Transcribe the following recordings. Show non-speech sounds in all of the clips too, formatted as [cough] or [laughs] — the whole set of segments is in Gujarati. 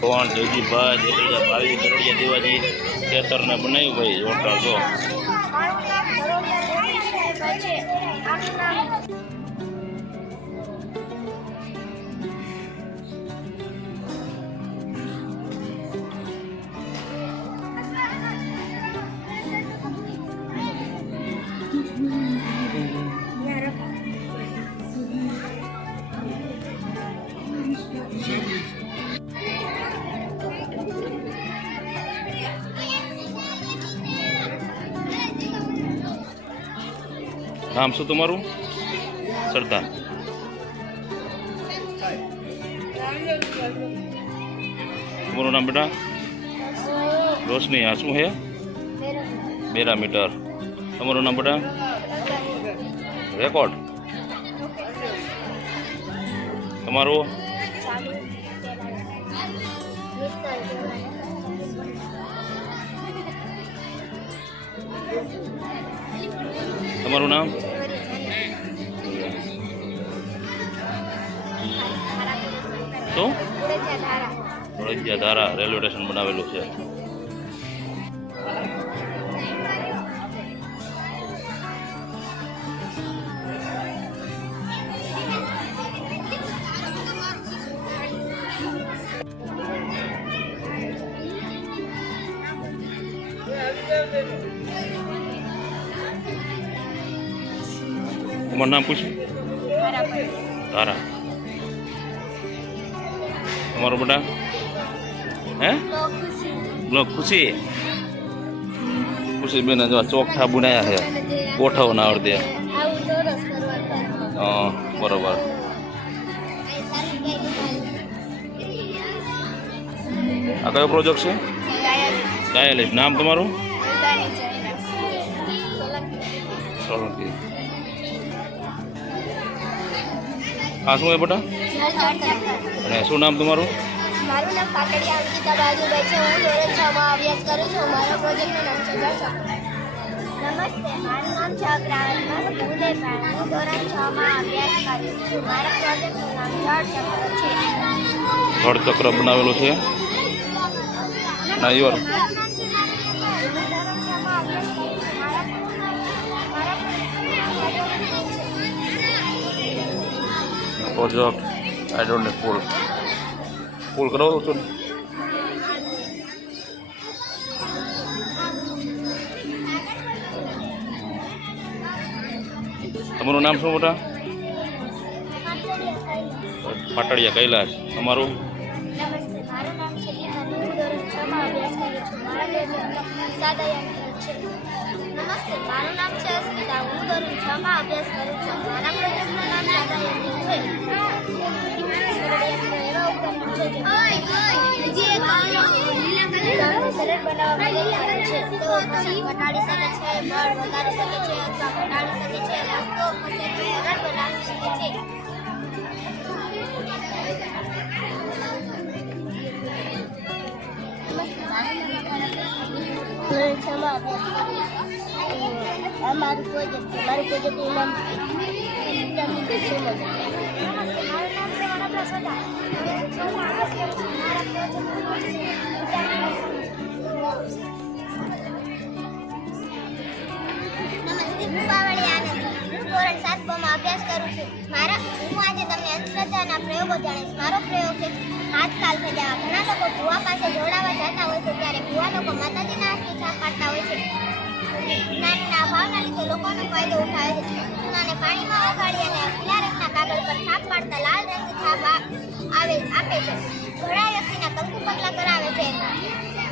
કોણ જયજીભાઈ જેટલા ભાવી કરોડિયા દેવાજી ખેતરને બનાવ્યું ભાઈ જોરદાર જો. નામ શું તમારું? સરદાર. તમારું નામ બેટા? રોશની, આ શું હે? બેરા મીટર તમારું નામ બેટા? રેકોર્ડ. તમારું? તમારું નામ? શું વડોદરા ધારા રેલવે સ્ટેશન બનાવેલું છે તમારું નામ પૂછ્યું તારા તમારું બેટા? હે? બ્લોક ખુશી? ખુશી બેન જો ચોખ્ઠા બનાયા છે. ગોઠવ ના આવડે આવું ચોરસ કરવાનું હા બરોબર. આ કયો પ્રોજેક્ટ છે? કાયલેશ નામ તમારું? સોલંકી. આ શું એ બેટા? અને શું નામ તમારું? મારું નામ પાટડિયા અંકિતા બાજુભાઈ છે. હું ધોરણ છ માં અભ્યાસ કરું છું. મારા પ્રોજેક્ટનું નામ છે જળ નમસ્તે મારું નામ છે અગ્રહાર ઉદયભાઈ હું ધોરણ છ માં અભ્યાસ કરું છું. મારા પ્રોજેક્ટનું નામ જળ છે. જળ ચક્ર બનાવેલું છે. ના યોર મારું નામ don't હું pull. Pull કરું છું ને તમારું નામ શું બેટા? પાટડિયા કૈલાસ. તમારું? નામ છે અસ્મિતા. હું છ માં અભ્યાસ કરું છું. મારા પ્રોજેક્ટનું નામ સાદા યંત્ર સરળ બનાવવા માટે છે તેઓ વજન ઘટાડી શકે છે બળ વધારી શકે છે અથવા ઘટાડી શકે છે વસ્તુઓ પસંદ સરળ બનાવી શકે છે ધોરણ છમાં અભ્યાસ કરું છું. આ મારું પ્રોજેક્ટ મારું પ્રોજેક્ટનું હું આજે તમને અંધશ્રદ્ધાના પ્રયોગો જાણીશ મારો પ્રયોગ છે આજકાલ થયા ઘણા લોકો જોડાવા જતા હોય છે ત્યારે ભુવા લોકો માતાજીના હાથની હોય છે લોકોનો ફાયદો ઉઠાવે છે. ચૂનાને પાણીમાં ઓગાળી અને કાગળ પર છાપ પાડતા લાલ રંગની છાપ આવે આપે છે. ઘણા વ્યક્તિના કંકુ પગલા કરાવે છે.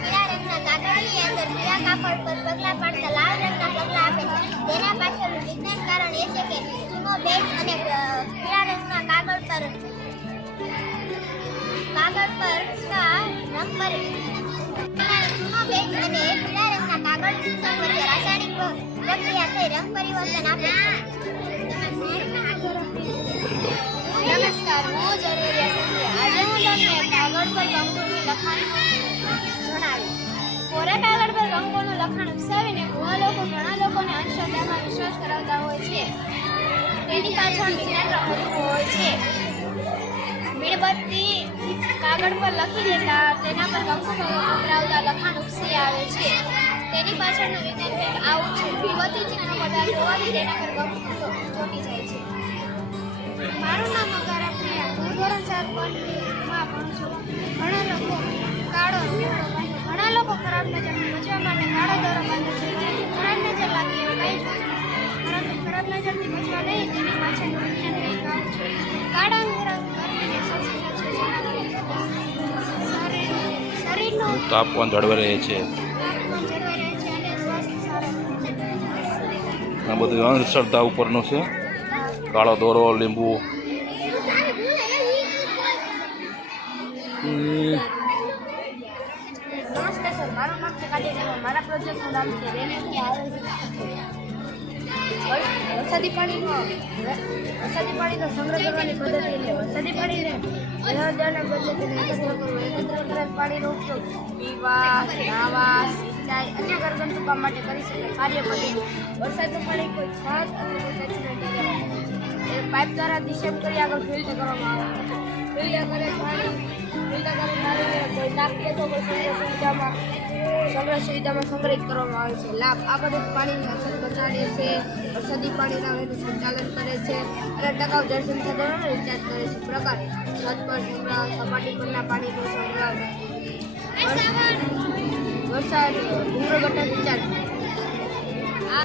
પીળા રંગના કાગળની અંદર પીળા કાપડ પર પગલા પાડતા લાલ રંગના પગલા આપે છે. તેના પાછળનું વિજ્ઞાન કારણ એ છે કે ચૂનો બેગ અને પીળા રંગના કાગળ પર કાગળ પર રંગ પર ચૂનો બેગ અને પીળા રંગના કાગળ વચ્ચે રાસાયણિક પ્રક્રિયા થઈ રંગ પરિવર્તન આપે છે. અંકોનું લખાણ ઉપસાવીને ભુવા લોકો ઘણા લોકોને અંધશ્રદ્ધામાં વિશ્વાસ કરાવતા હોય છે. તેની પાછળ વિજ્ઞાન રમતું હોય છે. મીણબત્તી કાગળ પર લખી દેતા તેના પર કંકુ પકડાવતા લખાણ ઉપસી આવે છે. તેની પાછળનું વિજ્ઞાન કંઈક આવું છે. મીણબત્તી ચિહ્ન પદાર્થ હોવાથી તેના પર કંકુ ચોટી જાય છે. મારું નામ અકારા પ્રિયા. હું ધોરણ ચારમાં ભણું છું. ઘણા લોકો કાળો ઘણા લોકો ખરાબ નજરથી તાપમાન જળવાઈ રહે છે. આ બધું અંધશ્રદ્ધા ઉપરનું છે. કાળો દોરો, લીંબુ. વરસાદી પાણીનો વરસાદી પાણીનો સંગ્રહ કરવાની પદ્ધતિ એટલે વરસાદી પાણીને દેવાના બદલે તેને એકત્ર કરવું એકત્ર પાણીનો ઉપયોગ પીવા નાહવા સિંચાઈ અન્ય ઘરગથ્થુ કામ માટે કરી શકાય. કાર્ય પાણી કોઈ પાઇપ દ્વારા કરી આગળ ફિલ્ટર કરવામાં આવે. ફિલ્ટર કરેલ પાણી નાખીએ તો સુવિધામાં સંગ્રહ સુવિધામાં સંગ્રહિત કરવામાં આવે છે. લાભ આ બધું પાણીની અસર ઘટાડે છે. વરસાદી પાણીના વેનું સંચાલન કરે છે અને ટકાઉ જળ સંસાધનોનો રિચાર્જ કરે છે. પ્રકાર. છત પર સંગ્રહ સપાટી પરના પાણીનો સંગ્રહ વરસાદ ભૂગર્ભ ગટર રિચાર્જ આ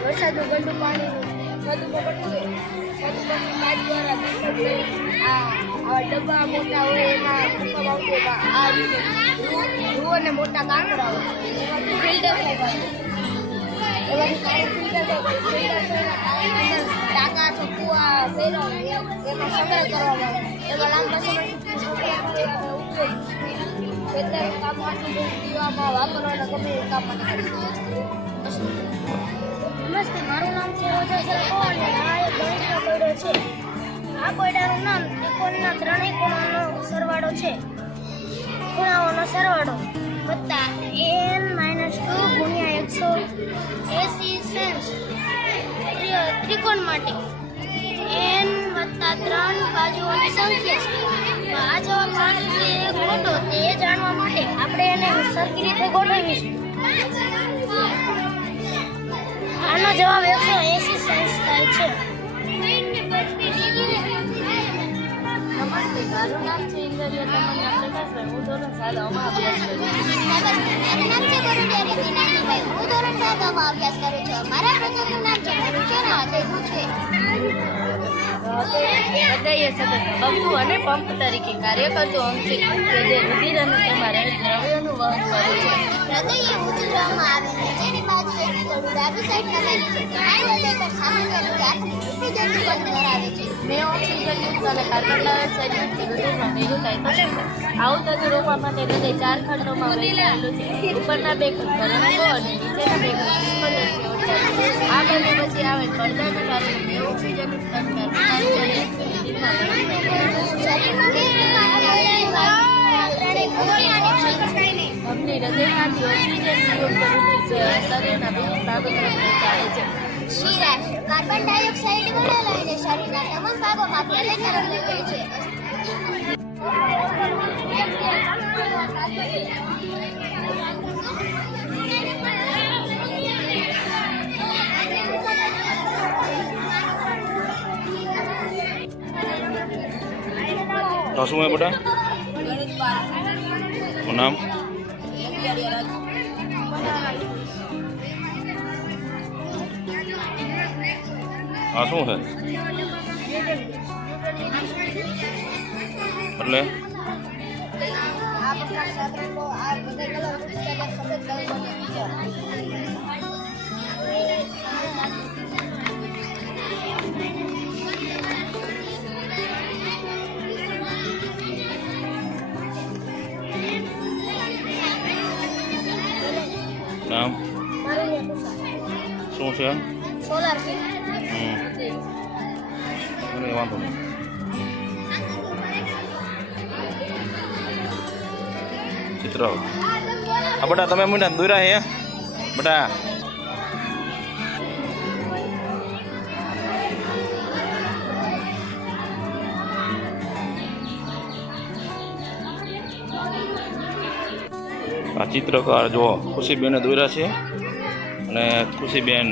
વરસાદનું ગંદુ પાણી આ ડબ્બા મોટા હોય એમાં મૂકવામાં આવતું આ મોટા કાંકરા ટાંકા કરી શકે નમસ્તે મારું નામ છે રોજા સરકો અને આ એક ગણિતનો છે આ કોયડાનું નામ ત્રિકોણના ત્રણેય ખૂણાનો સરવાળો છે ખૂણાઓનો સરવાળો વત્તા એન માઇનસ ટુ ત્રિકોણ માટે. એન વત્તા ત્રણ બાજુઓની સંખ્યા. આ જવાબ સાચો છે ખોટો તે જાણવા માટે આપણે એને સરખી રીતે ગોઠવીશું. આનો જવાબ એકસો એસી સેન્સ થાય છે. નમસ્તે, મારું નામ છે અને પંપ તરીકે કાર્ય કરતું અંગ છે. જે રુધિર અને તેમાં રહેલ દ્રવ્યોનું વહન કરે છે. હૃદય એ ઉજળવામાં આવે છે મેં ઓક્સિજનયુક્ત અને કાર્બન ડાયોક્સાઇડ યુક્ત રુધિરમાં ભેગું પણ આવું થતું રોકવા માટે હૃદય ચાર ખંડોમાં વહેંચાયેલું છે. ઉપરના બે તરંગો અને નીચેના બે છે. આ બંને પછી આવે પડદાને કારણે બે ઓક્સિજનયુક્ત અને કાર્બન ડાયોક્સાઇડ યુક્ત રુધિરમાં ભેગું થાય. છે શરીરમાં અમને હૃદયમાંથી ઓક્સિજન યુક્ત રુધિર શરીરના વિવિધ ભાગો તરફ પહોંચાડે છે. શિરા કાર્બન ડાયોક્સાઇડ વડે લઈને શરીરના તમામ ભાગોમાં પ્રવેશ તરફ છે. શું હે બેટા નામ? આ શું છે? એટલે? આ શું સાધનો વાંધો ચિત્ર. આ બટા, તમે મને દોરા હે? બટા. આ ચિત્રકાર જો ખુશીબેને દોર્યા છે અને ખુશીબેન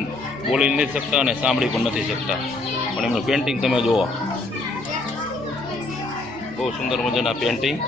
બોલી નથી શકતા અને સાંભળી પણ નથી શકતા. પણ એમનું પેન્ટિંગ તમે જુઓ. બહુ સુંદર મજાના પેન્ટિંગ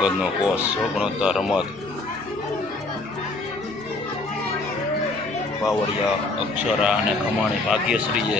મગજનો કોષ ગુણવત્તા રમત બાવળિયા અક્ષરા અને ખમાણી ભાગ્યશ્રીએ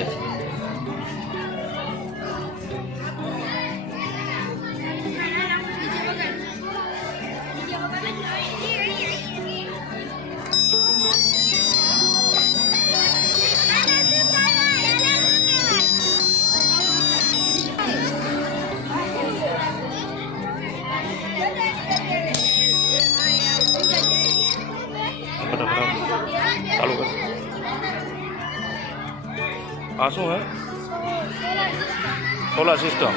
આ શું હે? Solar system.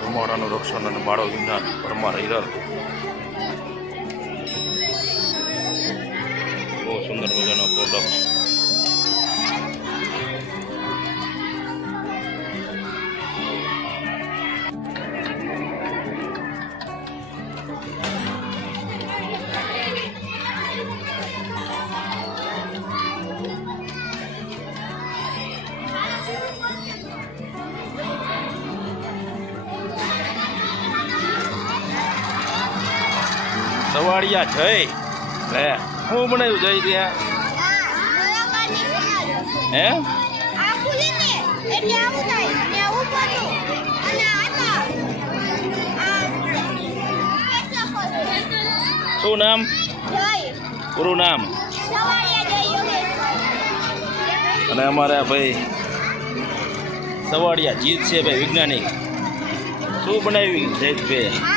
ધુમાડાનું રક્ષણ અને બાળક વિજ્ઞાન પરમાર હિરલ. બહુ સુંદર મજાનો પ્રોડક્ટ સવાડિયા જય. લે શું બનાવ્યું જય ત્યાં હે? શું નામ? પૂરું નામ? અને અમારા ભાઈ સવાડિયા જીત છે, ભાઈ, વૈજ્ઞાનિક. શું બનાવ્યું? જયભાઈ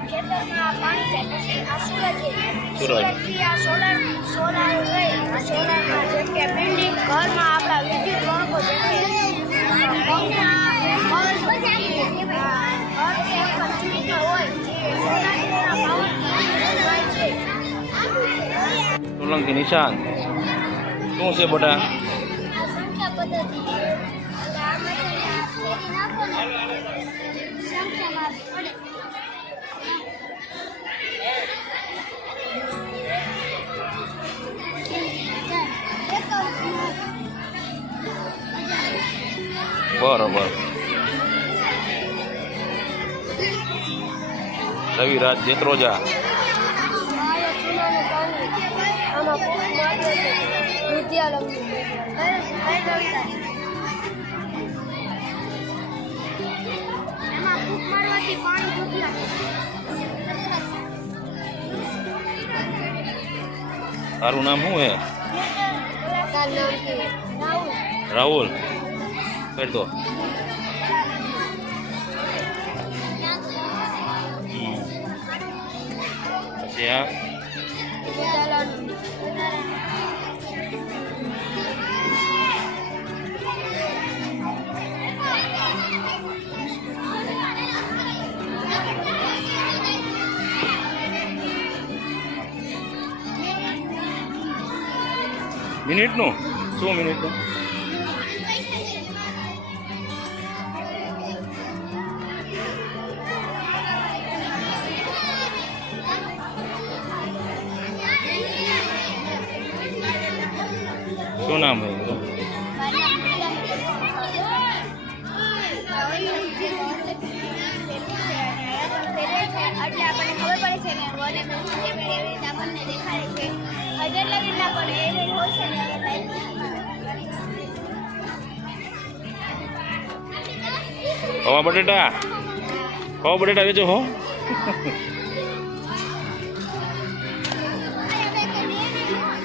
ખેતરમાં પાણી જાય. પછી આ સૂરજ સૂરજથી આ સોલાર સોલાર હોય આ સોલારમાં જેમ કે બિલ્ડિંગ ઘરમાં આપણા વિદ્યુત વાહકો જેમ કે પંખા બલ્બ પછી આ ઘર કે કંપનીમાં હોય જે સોલારના પાવરથી હોય છે. સોલંકી નિશાન. શું છે બધા સંખ્યા પદ્ધતિ. બરોબર. રવિરાજ જેત્રોજા તારું નામ શું હે? રાહુલ. કરી દો હમ. પછી આ મિનિટનું શું મિનિટનું પૌવા બટેટા? પૌવા બટેટા વેચો હો.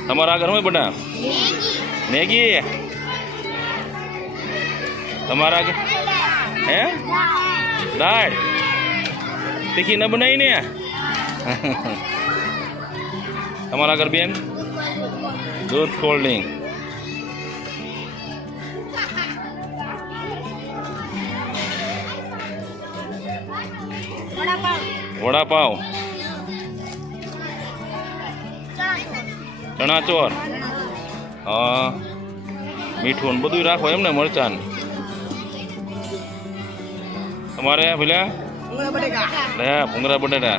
તમારા ઘરમાં બટા? મેગી. તમારા હે? દાળ. તીખી ન બનાવી ને [laughs] તમારા ઘર બેન? દૂધ કોલ્ડ વડાપાવ ચણા ચોર હા મીઠું બધું રાખો એમ ને મરચાં તમારે પેલા ભૂંગરા બટેટા.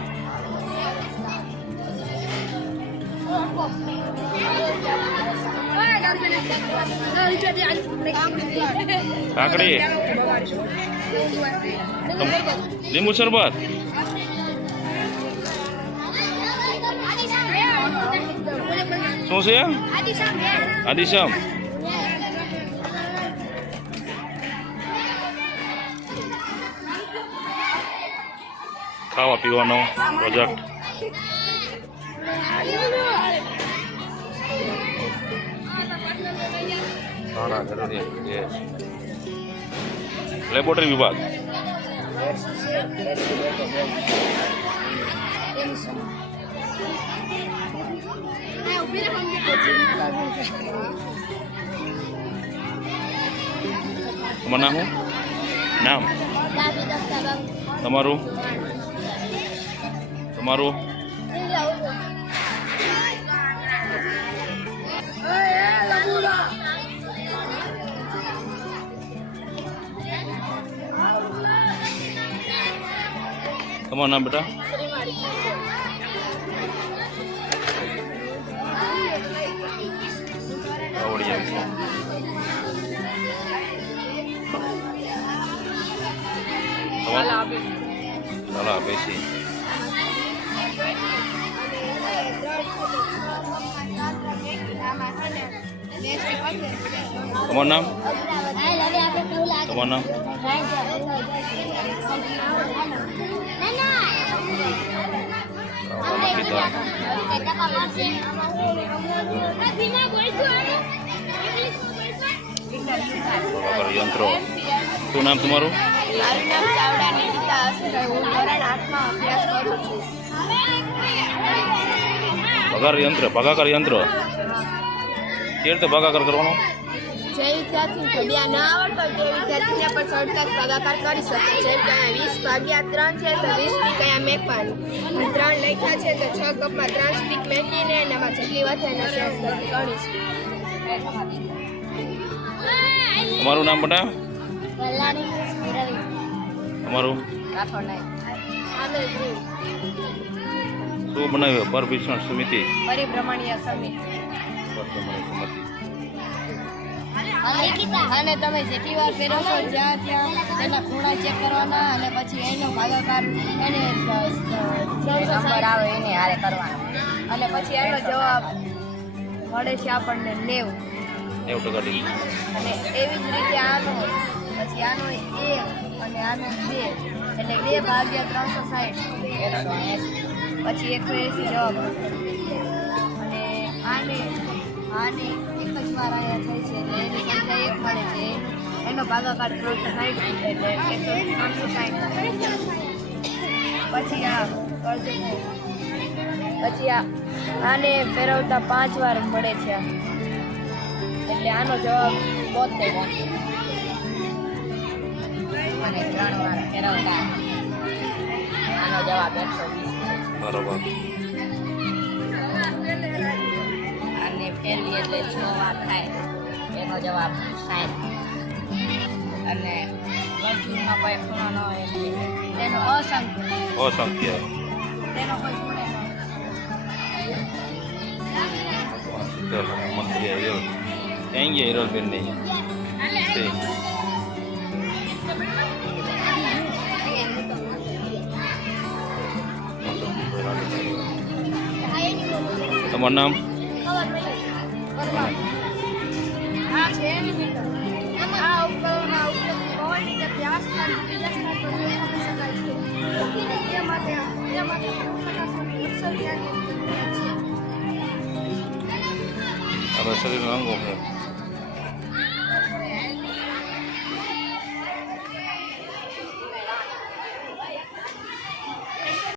કાકડી તમ- લીંબુ શરબત શું છે આદિશમ ખાવા પીવાનો પ્રોજેક્ટ લેબોરેટરી વિભાગ. નામ? શું નામ? તમારું? તમારું? તમારું નામ બેટા આવડી જાય તમારું ચાલો આપે છે તમારું નામ તમારું નામ બરાબર યંત્રો. શું નામ તમારું? મારું નામ ચાવડા નિકિતા હશે. હું ધોરણ આઠમાં અભ્યાસ કરું છું. પગાર યંત્ર ભાગાકાર યંત્ર. કેવી રીતે ભાગાકાર કરવાનો? જે વિદ્યાર્થી ઘડિયા ના આવડતો તે વિદ્યાર્થીને પણ સરળતાથી ભાગાકાર કરી શકે છે. જેમ કે અહીંયા વીસ ભાગ્યા ત્રણ છે તો વીસ સ્ટીક અહીંયા મેકવાની. ત્રણ લખ્યા છે તો છ કપમાં ત્રણ સ્ટીક મેકીને એનામાં જેટલી વધે એના શેષ ગણીશું. તમારું નામ બેટા? તમારું? શું બનાવ્યું? પરભીષણ સમિતિ. પરિભ્રમણીય સમિતિ. પરિભ્રમણીય સમિતિ. અને તમે જેટલી વાર ફેરવશો જ્યાં ત્યાં તેના ખૂણા ચેક કરવાના અને પછી એનો ભાગાકાર એને નંબર આવે એને હારે કરવાનો. અને પછી એનો જવાબ મળે છે આપણને નેવું. નેવું ટકા અને એવી જ રીતે આનો પછી આનો એક અને આનો બે. એટલે બે ભાગ્યા ત્રણસો સાઠ પછી એકસો એસી જવાબ અને આને આને એક અહીંયા થાય છે એટલે એની સંખ્યા એક મળે છે. એનું- ભાગાકાર ત્રણસો સાઠ એટલે એકસો પછી આ પછી આ આને ફેરવતા પાંચ વાર મળે છે. એટલે આનો જવાબ બોતેર અને ત્રણ વાર ફેરવતા. આનો જવાબ એકસો બરોબર. ફેરવી એટલે છ વાર થાય. એનો જવાબ સાઠ અને વર્તુળમાં કોઈ ખૂણો ન હોય એટલે તેનો અસંખ્ય. અસંખ્ય. તેનો કોઈ ખૂણો ન હોય. બેન નહીં તમારું નામ? આ ઉપકરણના ઉપયોગથી કોઈ રીતે સ્થાન બીજા સ્થાન શકાય છે. તે માટે